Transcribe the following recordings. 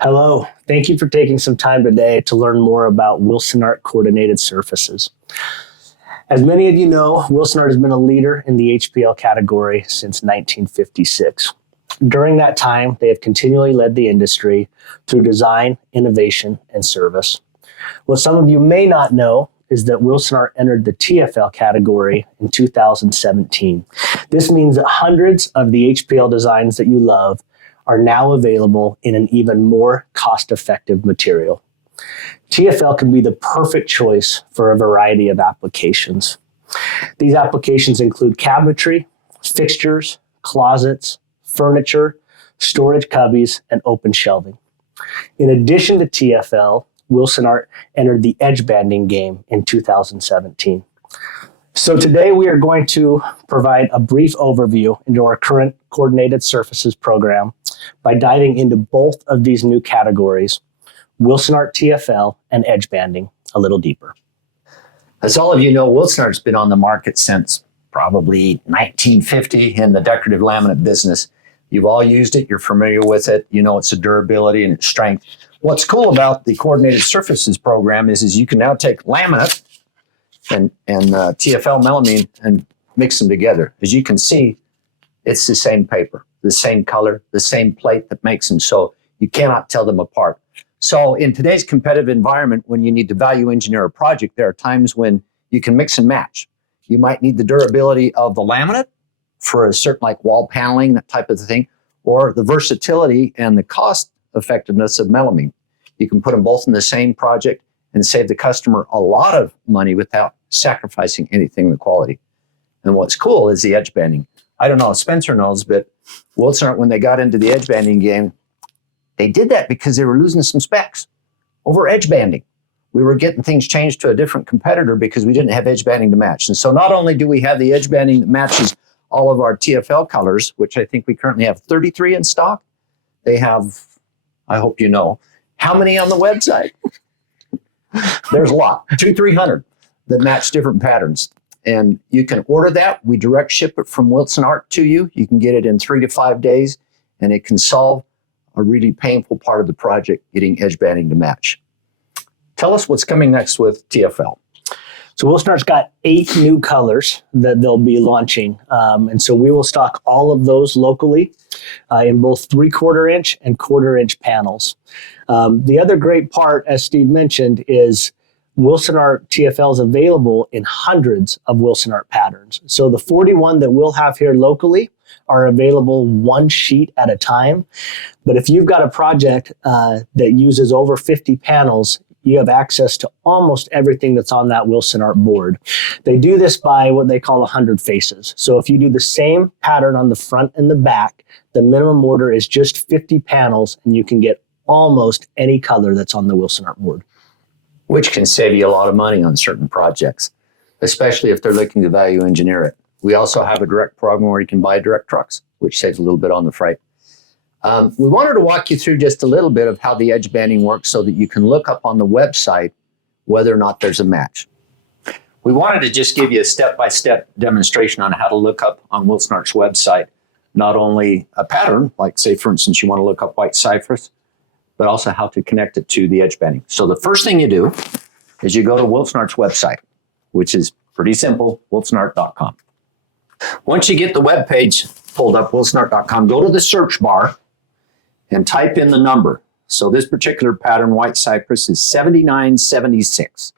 Hello, thank you for taking some time today to learn more about Wilsonart Coordinated Surfaces. As many of you know, Wilsonart has been a leader in the HPL category since 1956. During that time, they have continually led the industry through design, innovation, and service. What some of you may not know is that Wilsonart entered the TFL category in 2017. This means that hundreds of the HPL designs that you love are now available in an even more cost-effective material. TFL can be the perfect choice for a variety of applications. These applications include cabinetry, fixtures, closets, furniture, storage cubbies, and open shelving. In addition to TFL, Wilsonart entered the edge banding game in 2017. So today we are going to provide a brief overview into our current Coordinated Surfaces program by diving into both of these new categories, Wilsonart TFL and edge banding, a little deeper. As all of you know, Wilsonart's been on the market since probably 1950 in the decorative laminate business. You've all used it, you're familiar with it, you know its durability and its strength. What's cool about the Coordinated Surfaces program is you can now take laminate and TFL melamine and mix them together. As you can see, it's the same paper, the same color, the same plate that makes them, so you cannot tell them apart. So in today's competitive environment, when you need to value engineer a project, there are times when you can mix and match. You might need the durability of the laminate for a certain like wall paneling, that type of thing, or the versatility and the cost effectiveness of melamine. You can put them both in the same project and save the customer a lot of money without sacrificing anything in the quality. And what's cool is the edge banding. I don't know if Spencer knows, but Wilsonart, when they got into the edge banding game, they did that because they were losing some specs over edge banding. We were getting things changed to a different competitor because we didn't have edge banding to match. And so not only do we have the edge banding that matches all of our TFL colors, which I think we currently have 33 in stock, they have, I hope you know, how many on the website? There's a lot, 200-300 that match different patterns. And you can order that. We direct ship it from Wilsonart to you. You can get it in 3 to 5 days, and it can solve a really painful part of the project, getting edge banding to match. Tell us what's coming next with TFL. So Wilsonart's got 8 new colors that they'll be launching. And so we will stock all of those locally in both 3/4 inch and 1/4 inch panels. The other great part, as Steve mentioned, is Wilsonart TFL is available in hundreds of Wilsonart patterns. So the 41 that we'll have here locally are available 1 sheet at a time. But if you've got a project that uses over 50 panels, you have access to almost everything that's on that Wilsonart board. They do this by what they call 100 faces. So if you do the same pattern on the front and the back, the minimum order is just 50 panels, and you can get almost any color that's on the Wilsonart board. Which can save you a lot of money on certain projects, especially if they're looking to value engineer it. We also have a direct program where you can buy direct trucks, which saves a little bit on the freight. We wanted to walk you through just a little bit of how the edge banding works so that you can look up on the website whether or not there's a match. We wanted to just give you a step-by-step demonstration on how to look up on Wilsonart's website, not only a pattern, like say for instance you want to look up white cypress, but also how to connect it to the edge banding. So the first thing you do is you go to Wilsonart's website, which is pretty simple, wilsonart.com. Once you get the web page pulled up, wilsonart.com, go to the search bar and type in the number. So this particular pattern, white cypress, is 7976.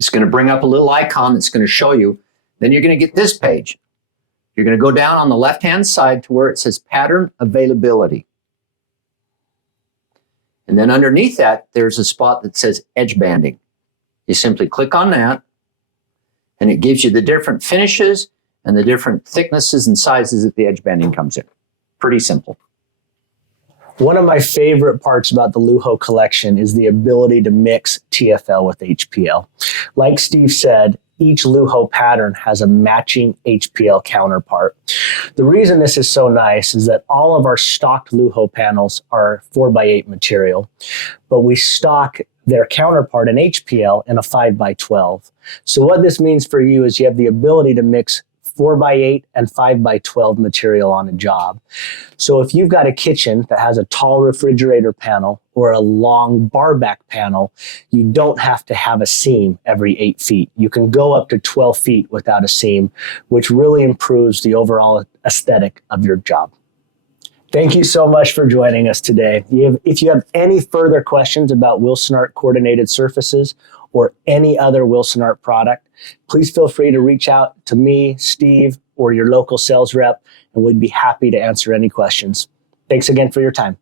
It's going to bring up a little icon that's going to show you. Then you're going to get this page. You're going to go down on the left-hand side to where it says pattern availability. And then underneath that, there's a spot that says edge banding. You simply click on that, and it gives you the different finishes and the different thicknesses and sizes that the edge banding comes in. Pretty simple. One of my favorite parts about the Lujo collection is the ability to mix TFL with HPL. Like Steve said, each Lujo pattern has a matching HPL counterpart. The reason this is so nice is that all of our stocked Lujo panels are 4x8 material, but we stock their counterpart in HPL in a 5x12. So what this means for you is you have the ability to mix 4x8 and 5x12 material on a job. So if you've got a kitchen that has a tall refrigerator panel or a long bar back panel, you don't have to have a seam every 8 feet. You can go up to 12 feet without a seam, which really improves the overall aesthetic of your job. Thank you so much for joining us today. If you have any further questions about Wilsonart Coordinated Surfaces or any other Wilsonart product, please feel free to reach out to me, Steve, or your local sales rep, and we'd be happy to answer any questions. Thanks again for your time.